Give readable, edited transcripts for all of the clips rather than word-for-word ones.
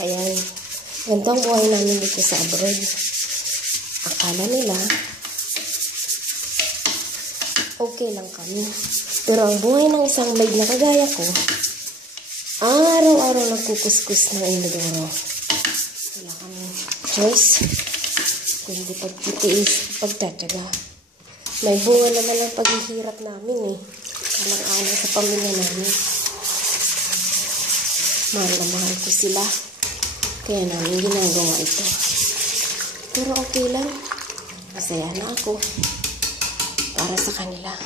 Ayan. Ganito ang buhay namin dito sa abroad. Akala nila, okay lang kami. Pero ang buhay ng isang maid na kagaya ko, araw-araw nagkukuskus ng inodoro. Wala kami choice, kundi pagtitiis, pagtatyaga. May bunga naman ang paghihirap namin eh. Walang alam sa pamilya namin. Mahal na mahal ko sila. Kaya namin ginagawa ito. Pero okay lang. Masaya na ako. Para sa kanila.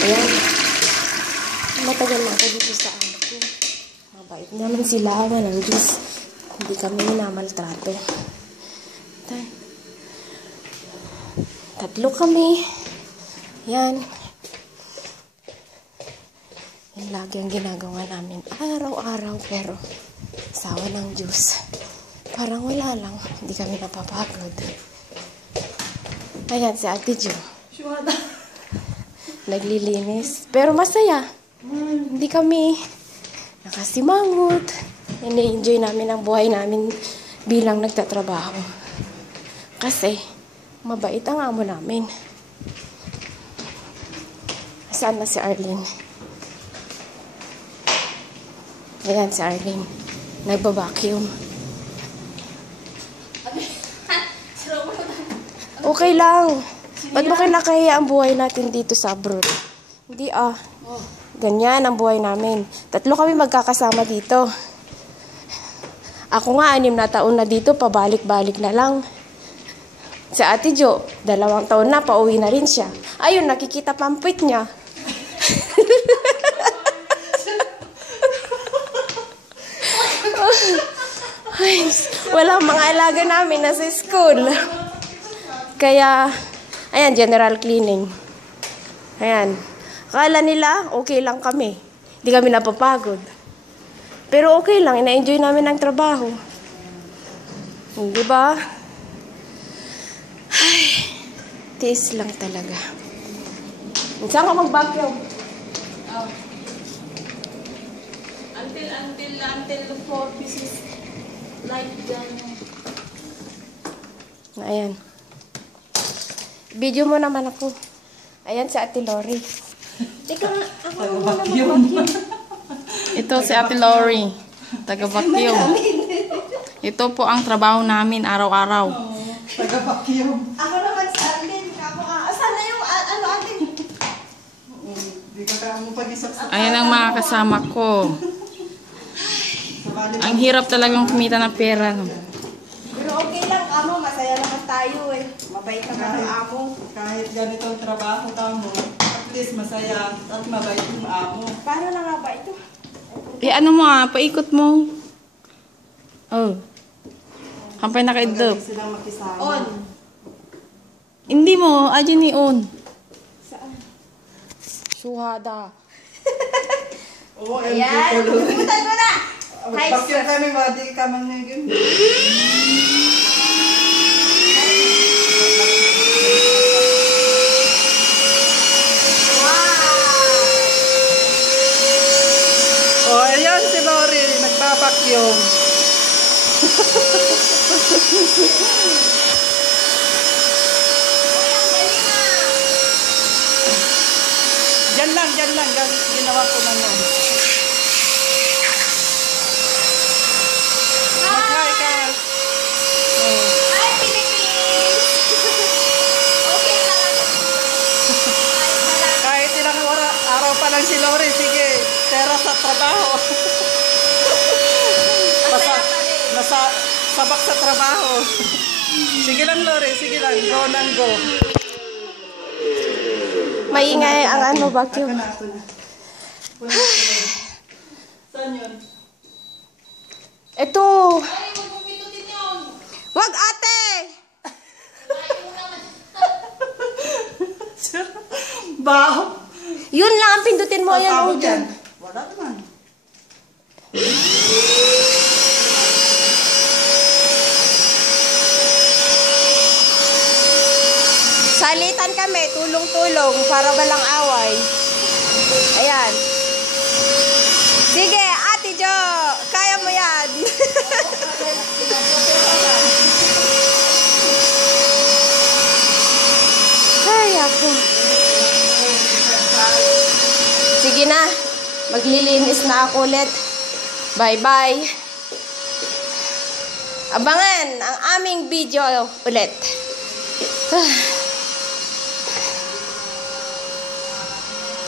Ayan. Matagal na ako dito sa anak ko. Mabait naman sila. Awa ng Diyos. Hindi kami minamaltrato. Tatlo kami. Yan. Yan lagi ang ginagawa namin. Araw-araw. Pero sawa ng Diyos. Parang wala lang. Hindi kami napapagod. Ayan si Ate Jo. Naglilinis. Pero masaya. Hindi kami nakasimangot. Ini-enjoy namin ang buhay namin bilang nagtatrabaho. Kasi mabait ang amo namin. Saan na si Arlene? Ayan si Arlene. Nagbabacuum. Okay lang. Ba't mo kinakahiya ang buhay natin dito sa abroad? Hindi Ganyan ang buhay namin. Tatlo kami magkakasama dito. Ako nga, 6 na taon na dito, pabalik-balik na lang. Sa Ate Jo, 2 taon na, pauwi na rin siya. Ayun, nakikita pampit niya. Ay, walang mga alaga namin nasa school. Kaya, ayan, general cleaning. Ayan. Akala nila, okay lang kami. Hindi kami napapagod. Pero okay lang, ina-enjoy namin ang trabaho. Hindi ba? Ay, tiis lang talaga. Saan ka mag-vacuum? Until the 4 pieces like dyan. Ayan. Video mo naman ako. Ayan si Ate Lori. Teka, ako muna mag-vacuum. Ito si Ate Lori, taga-vacuum. Ito po ang trabaho namin araw-araw. Taga-vacuum. Ako naman si Arlene. Asan na yung Arlene? Hindi ka mo pag-isap-sap. Ayan ang mga kasama ko. Ang hirap talagang kumita ng pera. No? Pero okay lang, amo. Masaya naman tayo eh. Mabait naman ang amo. Kahit ganito ang trabaho tamo, at least masaya at mabait yung amo. Paano na nga ba ito? Ano mo paikot mo. Oh. Hampay na kaidlop. Magaling silang makisama. On. Hindi mo, adyan ni on. Saan? Suhada. Oo, Ayan. Pumuntan mo na! Vacuum kami, wadi ka man na yun. Oh, ayan si Lori, nagbabakyong. Diyan lang, ginawa ko na nun. Mag-hi ka. Oh. Hi, Philippines! Okay lang. Kahit ilang araw pa lang si Lori, sige, pera sa trabaho. Nasa sabak sa trabaho. Sige lang, Lori, sige lang, go nang go. Maingay ang vacuum. Ako na. Saan yun? Ito. Wag ate! Baho. Yun lang ang pindutin mo. Ayan o dyan. Wala naman. Salitan kami, tulong-tulong para walang away. Ayan. Sige, Ate Jo, kaya mo yan. Ay, ako. Sige na. Maglilinis na ako ulit. Bye-bye. Abangan ang aming video ulit.